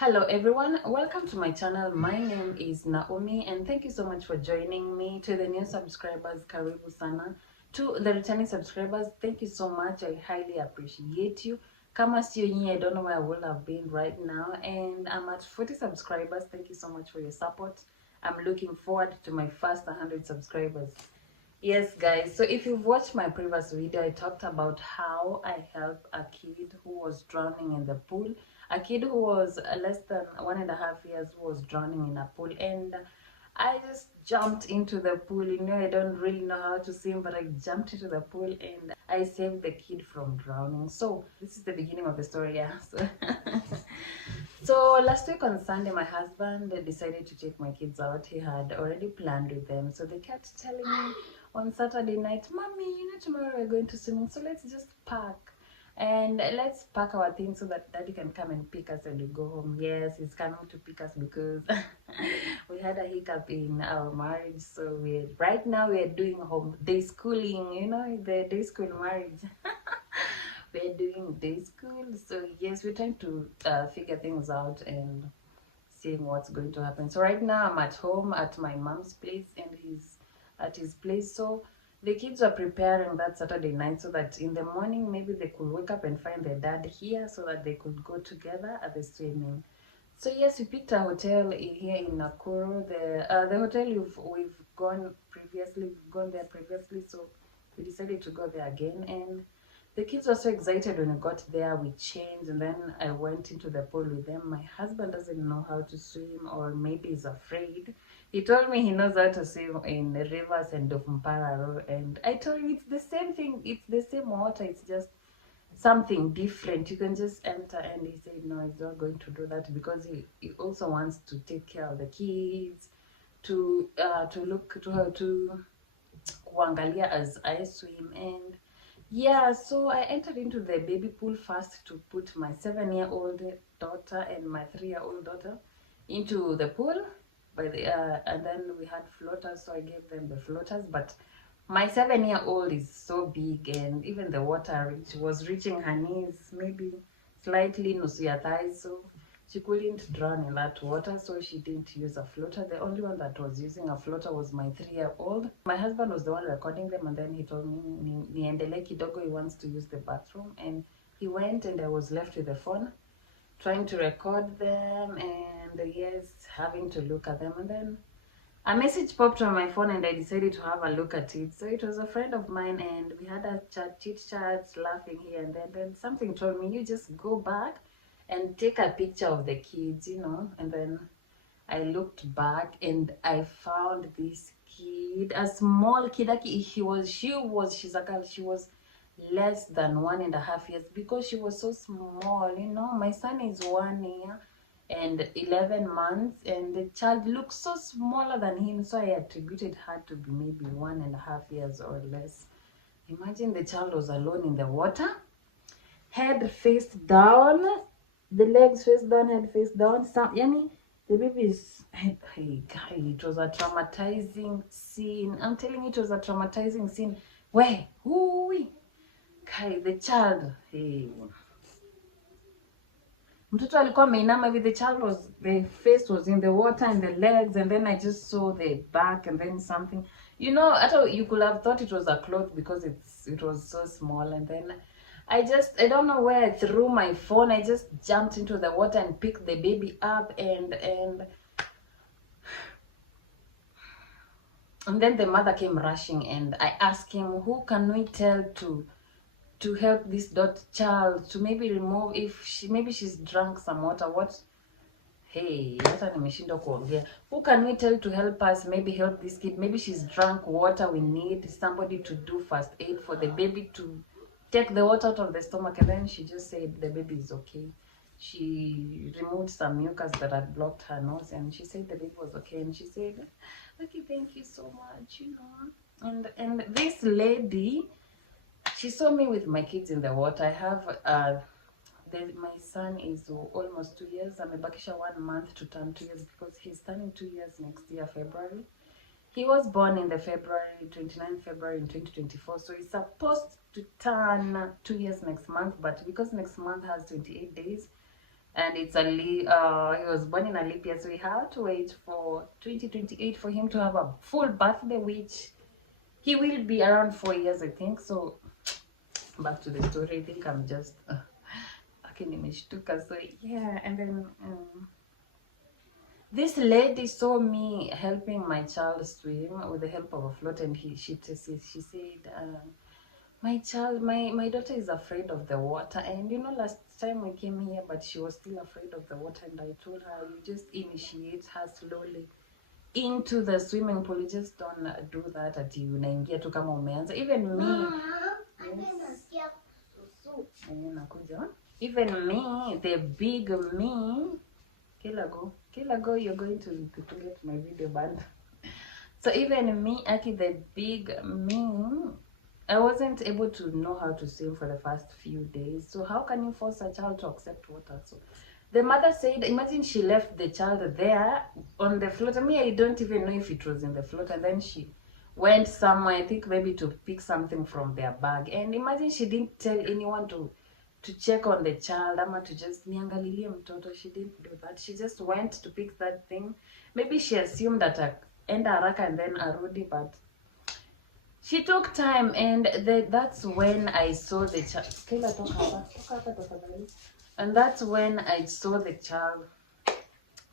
Hello everyone, welcome to my channel. My name is Naomi and thank you so much for joining me. To the new subscribers, karibu sana. To the returning subscribers, thank you so much. I highly appreciate you. Kama sio nyinyi, I don't know where I would have been right now. And I'm at 40 subscribers. Thank you so much for your support. I'm looking forward to my first 100 subscribers. Yes, guys, so if you've watched my previous video, I talked about how I helped a kid who was drowning in the pool. A kid who was less than 1.5 years who was drowning in a pool. And I just jumped into the pool. I don't really know how to swim, but I jumped into the pool and I saved the kid from drowning. So this is the beginning of the story, yeah. So last week on Sunday, my husband decided to take my kids out. He had already planned with them. So they kept telling me on Saturday night, Mommy, tomorrow we're going to swimming, so let's just pack. And let's pack our things so that Daddy can come and pick us when we go home. Yes, he's coming to pick us because we had a hiccup in our marriage. So right now we're doing home day schooling, the day school marriage. We're doing day school, so yes, we're trying to figure things out and seeing what's going to happen. So right now I'm at home at my mom's place and he's at his place. So the kids are preparing that Saturday night so that in the morning maybe they could wake up and find their dad here so that they could go together at the swimming. So yes, we picked a hotel here in Nakuru. The hotel we've gone previously, we've gone there previously, so we decided to go there again. And the kids were so excited when we got there. We changed and then I went into the pool with them. My husband doesn't know how to swim, or maybe he's afraid. He told me he knows how to swim in the rivers and Dofumpararo, and I told him it's the same thing. It's the same water. It's just something different. You can just enter. And he said no, he's not going to do that because he also wants to take care of the kids, to look to her, to kuangalia as I swim. And yeah, so I entered into the baby pool first to put my 7-year-old daughter and my 3-year-old daughter into the pool. And then we had floaters, so I gave them the floaters. But my 7-year-old is so big, and even the water was reaching her knees, maybe slightly nusu ya thighs. So she couldn't drown in that water, so she didn't use a floater. The only one that was using a floater was my 3-year-old. My husband was the one recording them, and then he told me, niendele kidogo, he wants to use the bathroom. And he went, and I was left with the phone, trying to record them, and yes, having to look at them. And then a message popped on my phone, and I decided to have a look at it. So it was a friend of mine, and we had a chit chat, laughing here and then something told me, you just go back and take a picture of the kids, And then I looked back and I found this kid, a small kid. She's a girl. She was less than 1.5 years because she was so small. My son is 1 year and 11 months, and the child looks so smaller than him. So I attributed her to be maybe 1.5 years or less. Imagine the child was alone in the water, head face down, the legs face down, head face down. The baby is, hey, guy, it was a traumatizing scene. I'm telling you, it was a traumatizing scene. Where? Who? Guy, the child, hey. Mtoto alikuwa ameinama hivi, the face was in the water and the legs, and then I just saw the back and then something. You could have thought it was a cloth because it was so small. And then I don't know where I threw my phone. I just jumped into the water and picked the baby up, and then the mother came rushing, and I asked him, who can we tell to help this child, to maybe remove, if maybe she's drunk some water. Hey, who can we tell to help us, maybe help this kid? Maybe she's drunk water. We need somebody to do first aid for the baby, to take the water out of the stomach. And then she just said the baby is okay. She removed some mucus that had blocked her nose, and she said the baby was okay. And she said, okay, thank you so much, And this lady, she saw me with my kids in the water. I have my son is almost 2 years. Amebakisha 1 month to turn 2 years because he's turning 2 years next year, February. He was born in the 29th February in 2024. So he's supposed to turn 2 years next month, but because next month has 28 days, and it's he was born in a leap year, so we have to wait for 2028 for him to have a full birthday, which he will be around 4 years, I think. So back to the story. I think I'm just akinimeshtuka. So yeah, and then this lady saw me helping my child swim with the help of a float, and she said, my daughter is afraid of the water, and last time we came here, but she was still afraid of the water, and I told her, you just initiate her slowly into the swimming pool. You just don't do that ati unaingia tu kama umeanza. Even me, even me, the big me, Kila go, you're going to get my video banned. So even me, Aki, the big me, I wasn't able to know how to swim for the first few days. So how can you force a child to accept water? So the mother said, imagine she left the child there on the float. I mean, I don't even know if it was in the float. And then she went somewhere, I think maybe to pick something from their bag. And imagine she didn't tell anyone to check on the child, ama to just niangalilie mtoto. She didn't do that. She just went to pick that thing. Maybe she assumed that enda haraka and then arudi, but she took time, and that's when I saw the child. And that's when I saw the child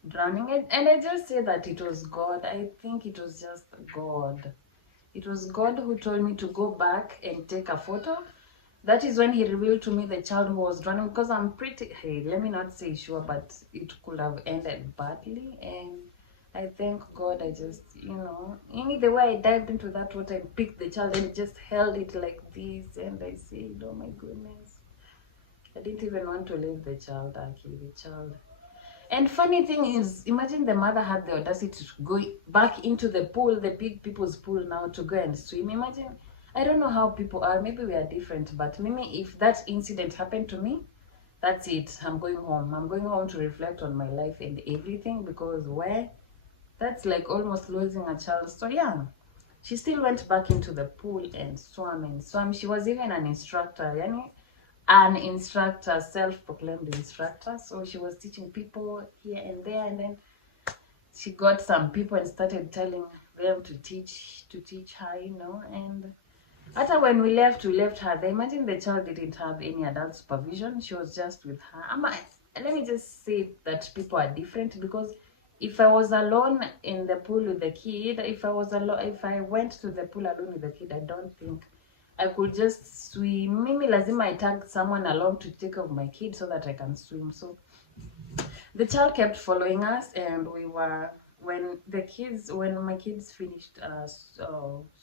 drowning. And I just say that it was God. I think it was just God. It was God who told me to go back and take a photo. That is when he revealed to me the child who was drowning, because I'm pretty, hey, let me not say sure, but it could have ended badly. And I thank God. I just, the way I dived into that water and picked the child and just held it like this, and I said, oh my goodness, I didn't even want to leave the child, actually, the child. And funny thing is, imagine the mother had the audacity to go back into the pool, the big people's pool now, to go and swim. Imagine, I don't know how people are, maybe we are different, but maybe if that incident happened to me, that's it. I'm going home. I'm going home to reflect on my life and everything, because that's like almost losing a child. So yeah, she still went back into the pool and swam. She was even an instructor, an instructor, self-proclaimed instructor. So she was teaching people here and there, and then she got some people and started telling them to teach her, and after when we left her there. Imagine the child didn't have any adult supervision. She was just with her. Let me just say that people are different, because if I was alone in the pool with the kid, if I went to the pool alone with the kid, I don't think I could just swim. Mimi lazima I tag someone along to take care of my kid so that I can swim. So the child kept following us, and we were, when my kids finished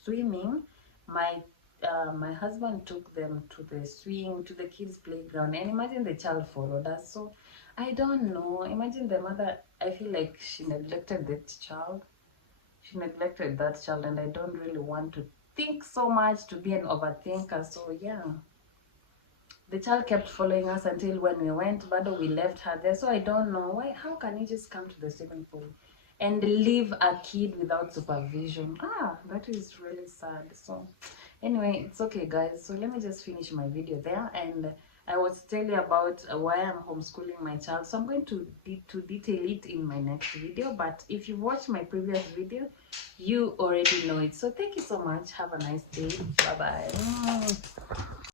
swimming, my husband took them to the kids playground, and imagine the child followed us. So I don't know, imagine the mother, I feel like she neglected that child. And I don't really want to think so much, to be an overthinker. So yeah, the child kept following us until when we went, but we left her there. So I don't know why. How can you just come to the swimming pool and leave a kid without supervision? That is really sad. So anyway, it's okay, guys. So let me just finish my video there, and I was telling you about why I'm homeschooling my child. So I'm going to detail it in my next video. But if you watched my previous video, you already know it. So thank you so much. Have a nice day. Bye bye.